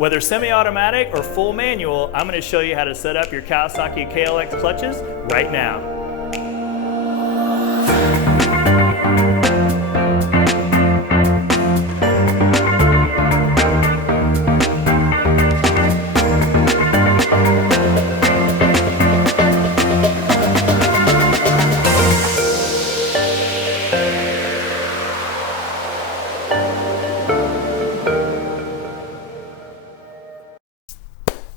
Whether semi-automatic or full manual, I'm going to show you how to set up your Kawasaki KLX clutches right now.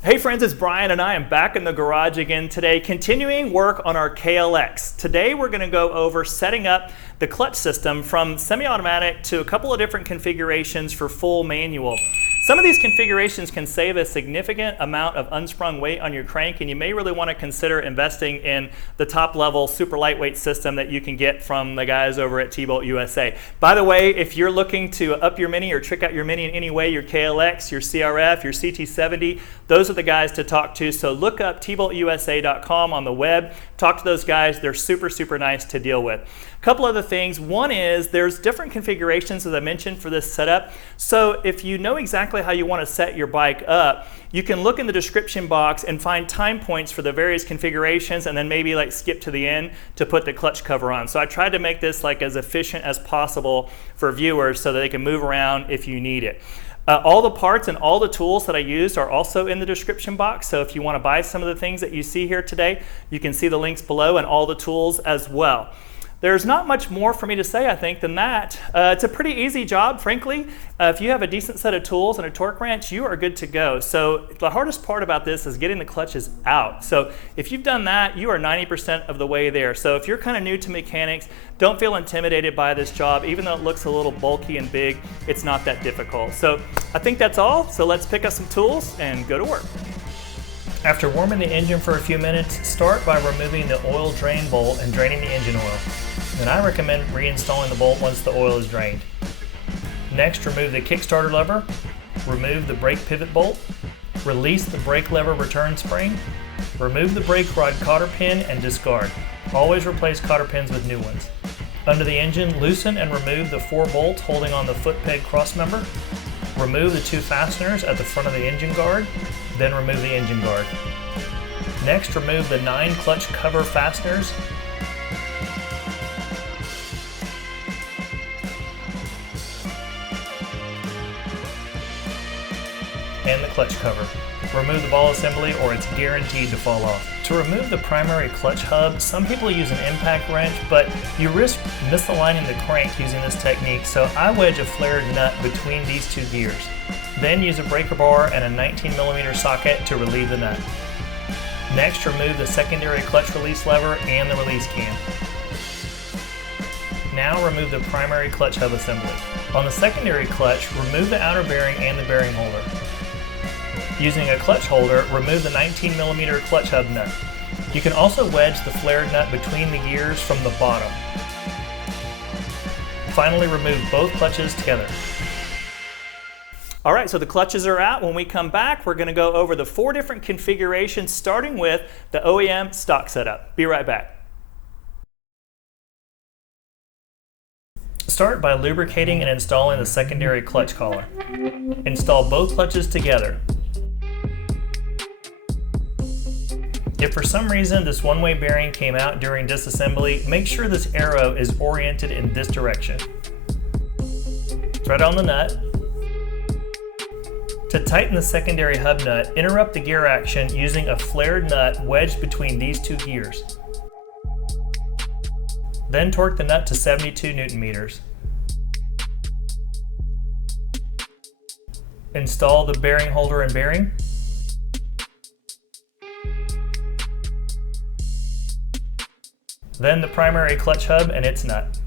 Hey friends, it's Brian and I am back in the garage again today, continuing work on our KLX. Today we're going to go over setting up the clutch system from semi-automatic to a couple of different configurations for full manual. Some of these configurations can save a significant amount of unsprung weight on your crank, and you may really want to consider investing in the top level super lightweight system that you can get from the guys over at T-Bolt USA. By the way, if you're looking to up your Mini or trick out your Mini in any way, your KLX, your CRF, your CT70, those are the guys to talk to. So look up tboltusa.com on the web, talk to those guys. They're super nice to deal with. A couple other things. One is there's different configurations, as I mentioned, for this setup. So if you know exactly how you want to set your bike up, you can look in the description box and find time points for the various configurations, and then maybe like skip to the end to put the clutch cover on. So I tried to make this like as efficient as possible for viewers so that they can move around if you need it. All the parts and all the tools that I used are also in the description box. So if you want to buy some of the things that you see here today, you can see the links below and all the tools as well. There's not much more for me to say, I think, than that. It's a pretty easy job, frankly. If you have a decent set of tools and a torque wrench, you are good to go. So the hardest part about this is getting the clutches out. So if you've done that, you are 90% of the way there. So if you're kind of new to mechanics, don't feel intimidated by this job. Even though it looks a little bulky and big, it's not that difficult. So I think that's all. So let's pick up some tools and go to work. After warming the engine for a few minutes, start by removing the oil drain bolt and draining the engine oil. Then I recommend reinstalling the bolt once the oil is drained. Next, remove the kickstarter lever, remove the brake pivot bolt, release the brake lever return spring, remove the brake rod cotter pin and discard. Always replace cotter pins with new ones. Under the engine, loosen and remove the 4 bolts holding on the foot peg crossmember. Remove the 2 fasteners at the front of the engine guard, then remove the engine guard. Next, remove the 9 clutch cover fasteners. And the clutch cover. Remove the ball assembly or it's guaranteed to fall off. To remove the primary clutch hub, some people use an impact wrench, but you risk misaligning the crank using this technique, so I wedge a flared nut between these 2 gears. Then use a breaker bar and a 19mm socket to relieve the nut. Next, remove the secondary clutch release lever and the release cam. Now remove the primary clutch hub assembly. On the secondary clutch, remove the outer bearing and the bearing holder. Using a clutch holder, remove the 19mm clutch hub nut. You can also wedge the flared nut between the gears from the bottom. Finally, remove both clutches together. All right, so the clutches are out. When we come back, we're going to go over the 4 different configurations, starting with the OEM stock setup. Be right back. Start by lubricating and installing the secondary clutch collar. Install both clutches together. If for some reason this one-way bearing came out during disassembly, make sure this arrow is oriented in this direction. Thread on the nut. To tighten the secondary hub nut, interrupt the gear action using a flared nut wedged between these 2 gears. Then torque the nut to 72 Nm. Install the bearing holder and bearing. Then the primary clutch hub and its nut.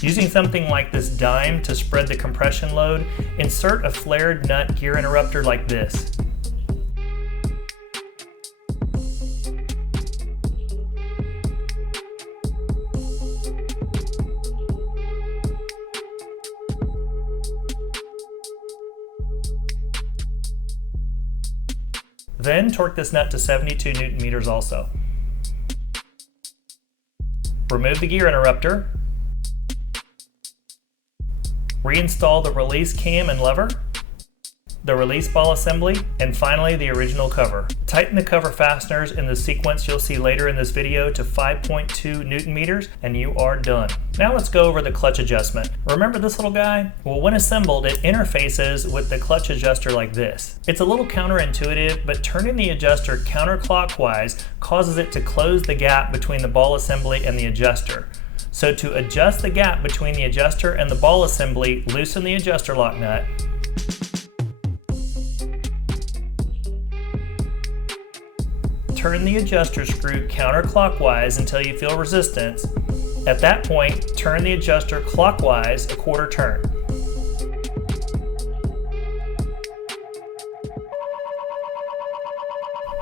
Using something like this dime to spread the compression load, insert a flared nut gear interrupter like this. Then torque this nut to 72 Nm also. Remove the gear interrupter, Reinstall the release cam and lever, the release ball assembly, and finally the original cover. Tighten the cover fasteners in the sequence you'll see later in this video to 5.2 Newton meters, and you are done. Now let's go over the clutch adjustment. Remember this little guy? Well, when assembled, it interfaces with the clutch adjuster like this. It's a little counterintuitive, but turning the adjuster counterclockwise causes it to close the gap between the ball assembly and the adjuster. So to adjust the gap between the adjuster and the ball assembly, loosen the adjuster lock nut, turn the adjuster screw counterclockwise until you feel resistance. At that point, turn the adjuster clockwise a quarter turn.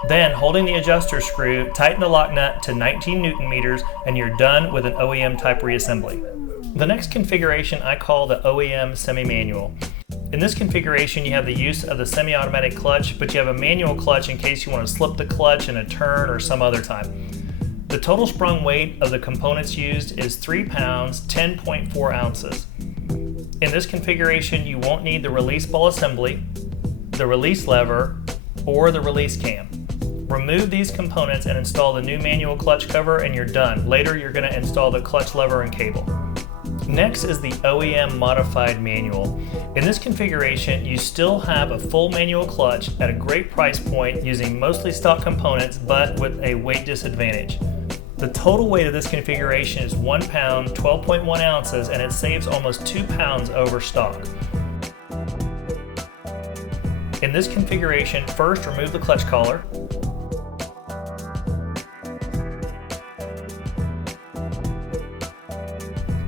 Then, holding the adjuster screw, tighten the lock nut to 19 Newton meters and you're done with an OEM type reassembly. The next configuration I call the OEM semi-manual. In this configuration, you have the use of the semi-automatic clutch, but you have a manual clutch in case you want to slip the clutch in a turn or some other time. The total sprung weight of the components used is 3 pounds, 10.4 ounces. In this configuration, you won't need the release ball assembly, the release lever, or the release cam. Remove these components and install the new manual clutch cover and you're done. Later, you're going to install the clutch lever and cable. Next is the OEM modified manual. In this configuration, you still have a full manual clutch at a great price point using mostly stock components, but with a weight disadvantage. The total weight of this configuration is 1 pound, 12.1 ounces, and it saves almost 2 pounds over stock. In this configuration, first remove the clutch collar.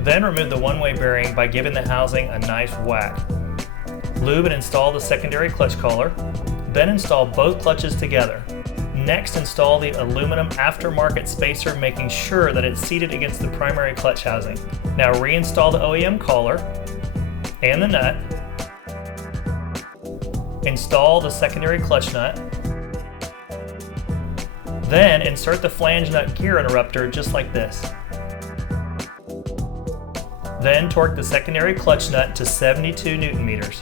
Then remove the one-way bearing by giving the housing a nice whack. Lube and install the secondary clutch collar. Then install both clutches together. Next, install the aluminum aftermarket spacer, making sure that it's seated against the primary clutch housing. Now reinstall the OEM collar and the nut. Install the secondary clutch nut. Then insert the flange nut gear interrupter just like this. Then torque the secondary clutch nut to 72 Newton meters.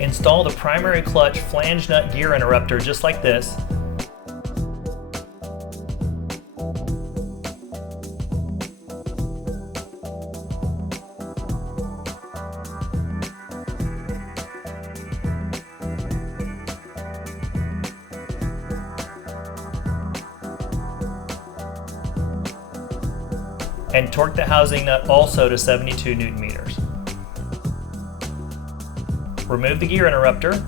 Install the primary clutch flange nut gear interrupter just like this. And torque the housing nut also to 72 Newton meters. Remove the gear interrupter,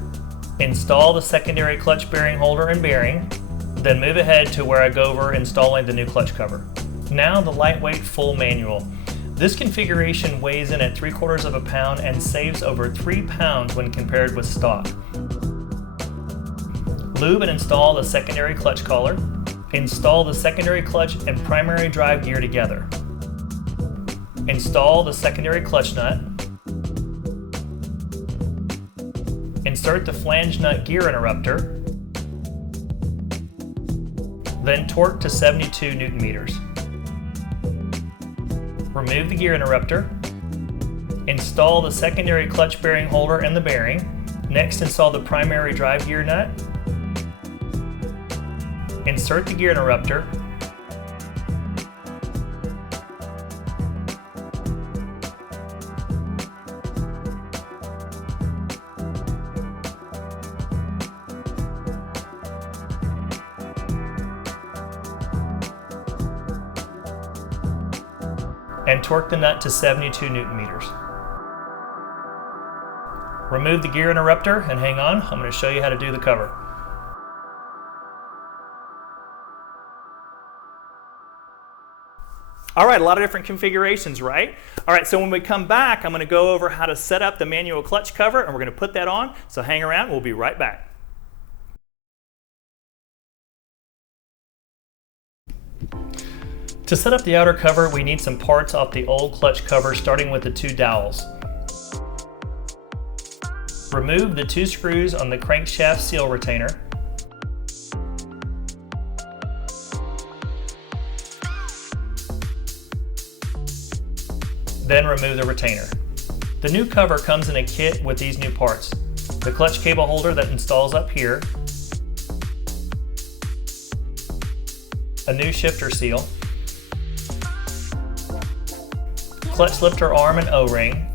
install the secondary clutch bearing holder and bearing, then move ahead to where I go over installing the new clutch cover. Now the lightweight full manual. This configuration weighs in at 3/4 pounds and saves over 3 pounds when compared with stock. Lube and install the secondary clutch collar. Install the secondary clutch and primary drive gear together. Install the secondary clutch nut. Insert the flange nut gear interrupter. Then torque to 72 Newton meters. Remove the gear interrupter. Install the secondary clutch bearing holder and the bearing. Next, install the primary drive gear nut. Insert the gear interrupter. And torque the nut to 72 Newton meters. Remove the gear interrupter and hang on, I'm going to show you how to do the cover. All right, a lot of different configurations, right? All right, so when we come back, I'm going to go over how to set up the manual clutch cover, and we're going to put that on. So hang around, we'll be right back. To set up the outer cover, we need some parts off the old clutch cover, starting with the 2 dowels. Remove the 2 screws on the crankshaft seal retainer. Then remove the retainer. The new cover comes in a kit with these new parts. The clutch cable holder that installs up here, a new shifter seal, clutch lifter arm and O-ring,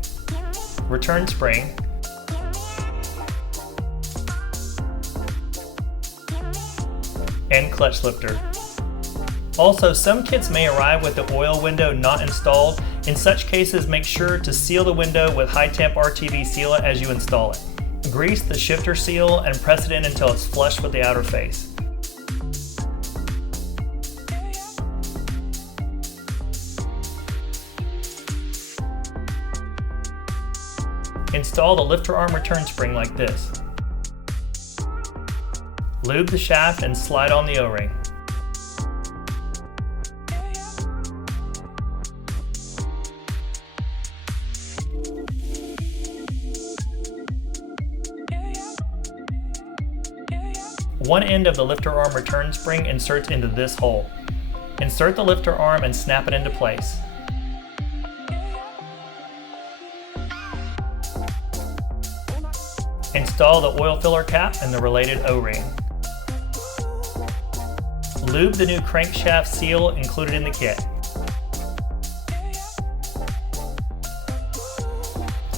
return spring, and clutch lifter. Also, some kits may arrive with the oil window not installed. In such cases, make sure to seal the window with high temp RTV sealant as you install it. Grease the shifter seal and press it in until it's flush with the outer face. Install the lifter arm return spring like this. Lube the shaft and slide on the O-ring. One end of the lifter arm return spring inserts into this hole. Insert the lifter arm and snap it into place. Install the oil filler cap and the related O-ring. Lube the new crankshaft seal included in the kit.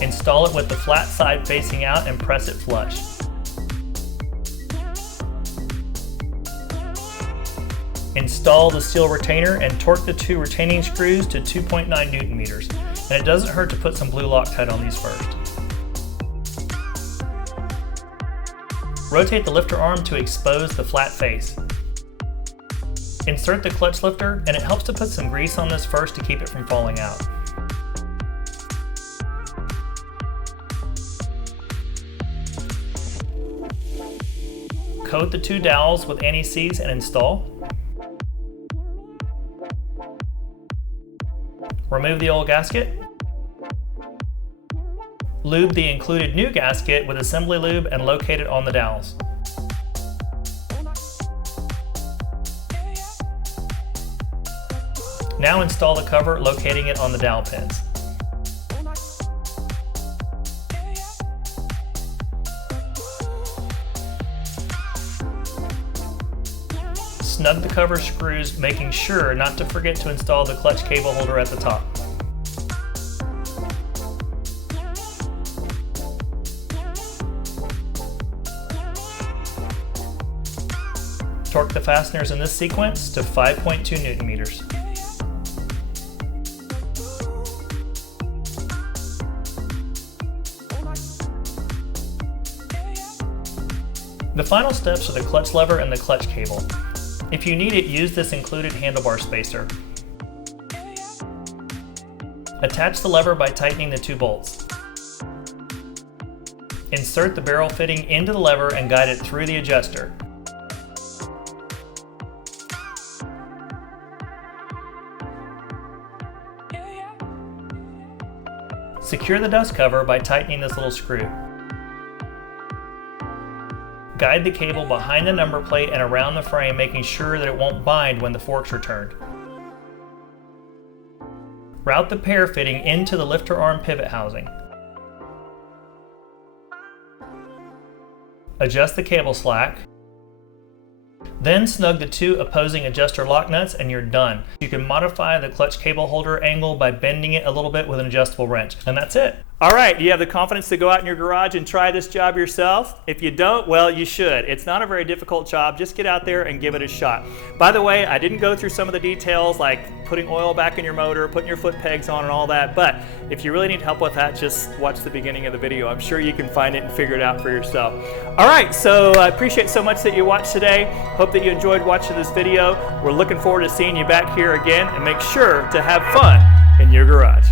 Install it with the flat side facing out and press it flush. Install the seal retainer and torque the two retaining screws to 2.9 Newton meters. And it doesn't hurt to put some blue Loctite on these first. Rotate the lifter arm to expose the flat face. Insert the clutch lifter, and it helps to put some grease on this first to keep it from falling out. Coat the two dowels with anti-seize and install. Remove the old gasket. Lube the included new gasket with assembly lube and locate it on the dowels. Now install the cover, locating it on the dowel pins. Snug the cover screws, making sure not to forget to install the clutch cable holder at the top. Torque the fasteners in this sequence to 5.2 Newton meters. The final steps are the clutch lever and the clutch cable. If you need it, use this included handlebar spacer. Attach the lever by tightening the two bolts. Insert the barrel fitting into the lever and guide it through the adjuster. Secure the dust cover by tightening this little screw. Guide the cable behind the number plate and around the frame, making sure that it won't bind when the forks are turned. Route the pair fitting into the lifter arm pivot housing. Adjust the cable slack. Then snug the two opposing adjuster lock nuts and you're done. You can modify the clutch cable holder angle by bending it a little bit with an adjustable wrench, and that's it. All right, do you have the confidence to go out in your garage and try this job yourself? If you don't, well, you should. It's not a very difficult job. Just get out there and give it a shot. By the way, I didn't go through some of the details like putting oil back in your motor, putting your foot pegs on and all that, but if you really need help with that, just watch the beginning of the video. I'm sure you can find it and figure it out for yourself. All right, so I appreciate so much that you watched today. Hope that you enjoyed watching this video. We're looking forward to seeing you back here again, and make sure to have fun in your garage.